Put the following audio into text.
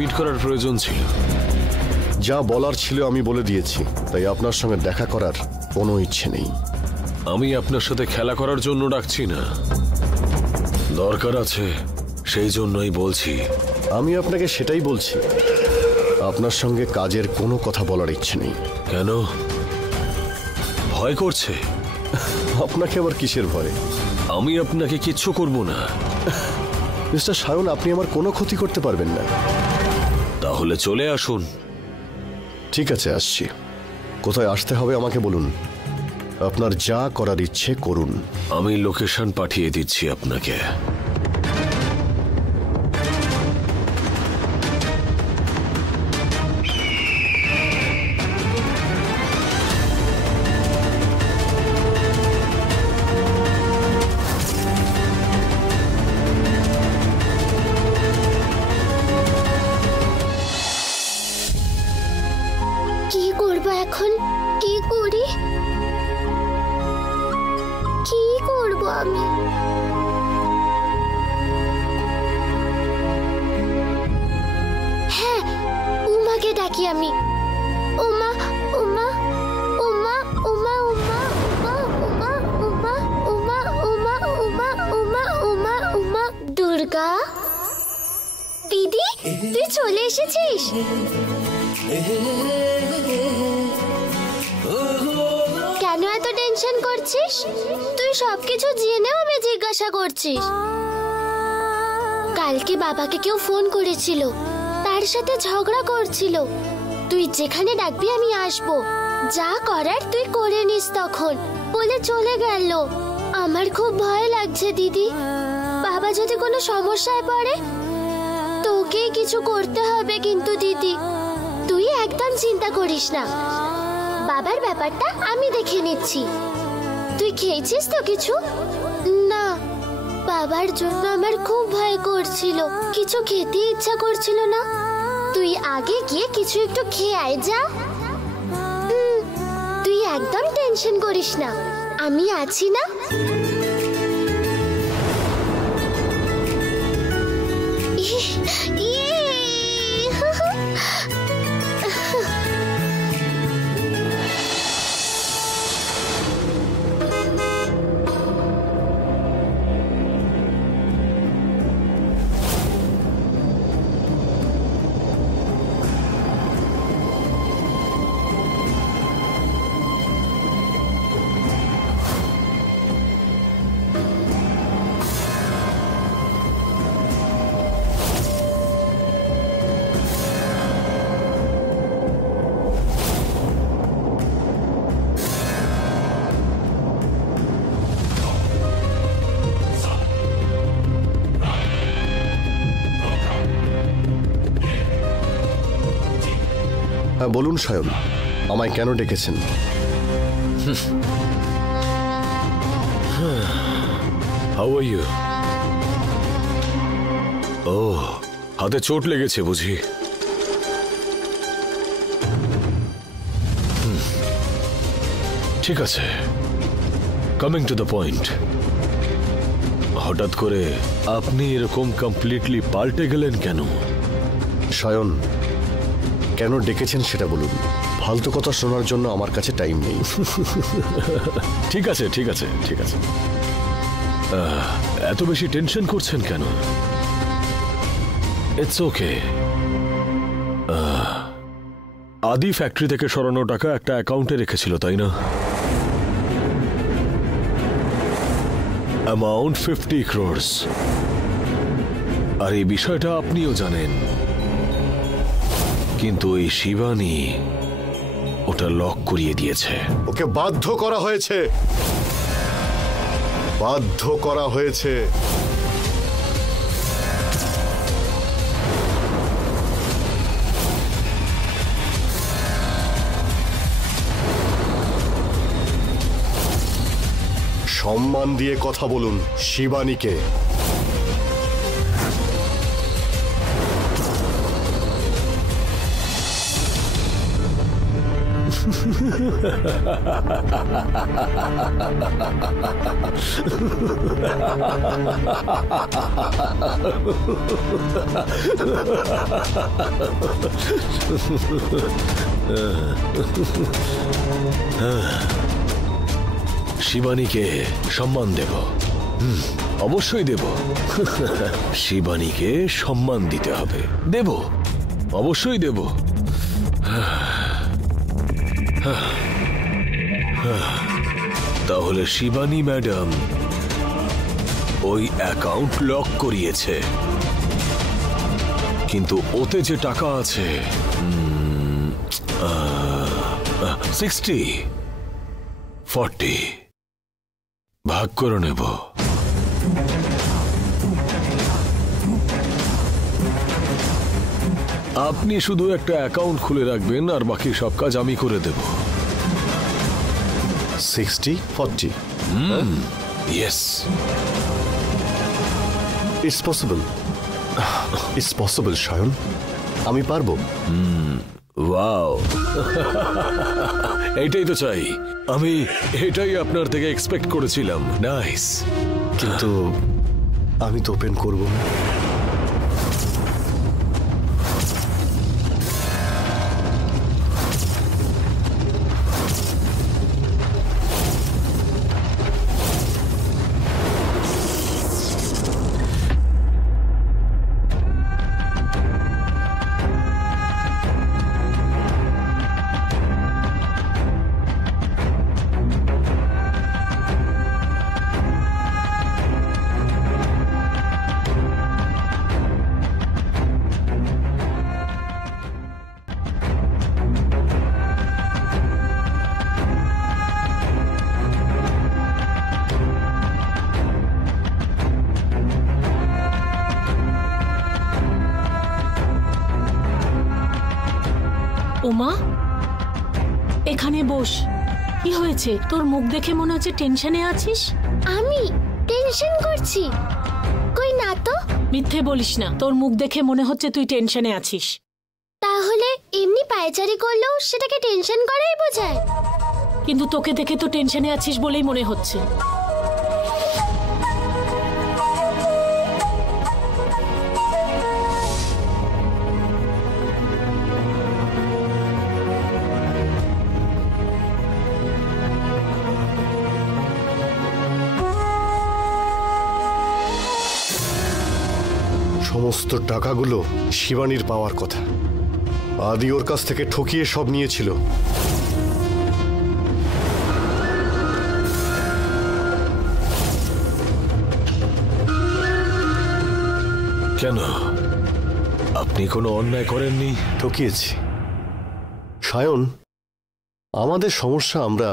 Meet করার প্রয়োজন ছিল। যা বলার ছিল আমি বলে দিয়েছি, তাই আপনার সঙ্গে দেখা করার কোনো ইচ্ছে নেই। আমি আপনার সাথে খেলা করার জন্য ডাকছি না, দরকার আছে সেই জন্যই বলছি। আমি আপনাকে সেটাই বলছি, আপনার সঙ্গে কাজের কোনো কথা বলার ইচ্ছে নেই। কেন, ভয় করছে? আপনাকে আবার কিসের ভয়? আমি আপনাকে কিচ্ছু করব না। মিস্টার সায়ন, আপনি আমার কোনো ক্ষতি করতে পারবেন না। তাহলে চলে আসুন। ঠিক আছে, আসছি। কোথায় আসতে হবে আমাকে বলুন, আপনার যা করার ইচ্ছে করুন। আমি লোকেশন পাঠিয়ে দিচ্ছি আপনাকে। কি করব এখন? কি করি? কি করব আমি? হ্যাঁ, উমাকে ডাকি আমি। উমা, উমা, উমা, উমা, উমা, উমা, উমা, উমা, উমা, উমা, উমা, উমা, উমা। দুর্গা দিদি, তুই চলে এসেছিস? কেন এত টেনশন করছিস? তুই সবকিছু জেনেও আমি জিজ্ঞাসা করছিস? কালকে বাবাকে কেউ ফোন করেছিল, তার সাথে ঝগড়া করছিল। তুই যেখানে ডাকবি আমি আসবো, যা করার তুই করে নিস তখন বলে চলে গেল। আমার খুব ভয় লাগছে দিদি, বাবা যদি কোনো সমস্যায় পড়ে তোকেই কিছু করতে হবে। কিন্তু দিদি তুই একদম চিন্তা করিস না, বাবার ব্যাপারটা আমি দেখে নিচ্ছি। তুই খেয়েছিস তো কিছু? না, বাবার জন্য আমার খুব ভয় করছিল, কিছু খেতে ইচ্ছা করছিল না। তুই আগে গিয়ে কিছু একটু খেয়ে আয়, যা। তুই একদম টেনশন করিস না, আমি আছি না। হ্যাঁ বলুন সায়ন, আমায় কেন ডেকেছেন? How are you? ও, হাতে চোট লেগেছে বুঝি? ঠিক আছে, কামিং টু দ্য পয়েন্ট। হঠাৎ করে আপনি এরকম কমপ্লিটলি পাল্টে গেলেন কেন? সায়ন, কেন ডেকেছেন সেটা বলুন। ফালতু কথা শোনার জন্য আমার কাছে টাইম নেই। ঠিক আছে ঠিক আছে ঠিক আছে, এত বেশি টেনশন করছেন কেন? It's okay. আদি ফ্যাক্টরি থেকে সরানো টাকা একটা অ্যাকাউন্টে রেখেছিল, তাই না? Amount 50 crores। আর এই বিষয়টা আপনিও জানেন, কিন্তু এই শিবানী ওটা লক করিয়ে দিয়েছে। ওকে বাধ্য করা হয়েছে, বাধ্য করা হয়েছে। সম্মান দিয়ে কথা বলুন শিবানীকে। শিবানীকে সম্মান দেব, অবশ্যই দেব। শিবানীকে সম্মান দিতে হবে, দেব, অবশ্যই দেব। তাহলে শিবানী ম্যাডাম ওই অ্যাকাউন্ট লক করিয়েছে, কিন্তু ওতে যে টাকা আছে 60-40 ভাগ করে নেব। আপনি শুধু একটা অ্যাকাউন্ট খুলে রাখবেন আর বাকি সব কাজ আমি করে দেব। 60-40? Yes, it's possible. It's possible Sayan, আমি পারবো। ওয়াও, এইটাই তো চাই আমি, এটাই আপনার থেকে এক্সপেক্ট করেছিলাম। নাইস। কিন্তু আমি তো ওপেন করবো না। উমা, এখানে বস। কি হয়েছে? তোর মুখ দেখে মনে হচ্ছে টেনশনে আছিস। আমি টেনশন করছি? কই না তো। মিথ্যে বলিস না, তোর মুখ দেখে মনে হচ্ছে তুই টেনশনে আছিস। তাহলে এমনি পায়চারি করলেও সেটাকে টেনশন করাই বোঝায়? কিন্তু তোকে দেখে তো টেনশনে আছিস বলেই মনে হচ্ছে। সমস্ত টাকাগুলো শিবানীর পাওয়ার কথা। আদি ওর কাছ থেকে ঠকিয়ে সব নিয়েছিল। কেন, আপনি কোনো অন্যায় করেননি? ঠকিয়েছি সায়ন। আমাদের সমস্যা আমরা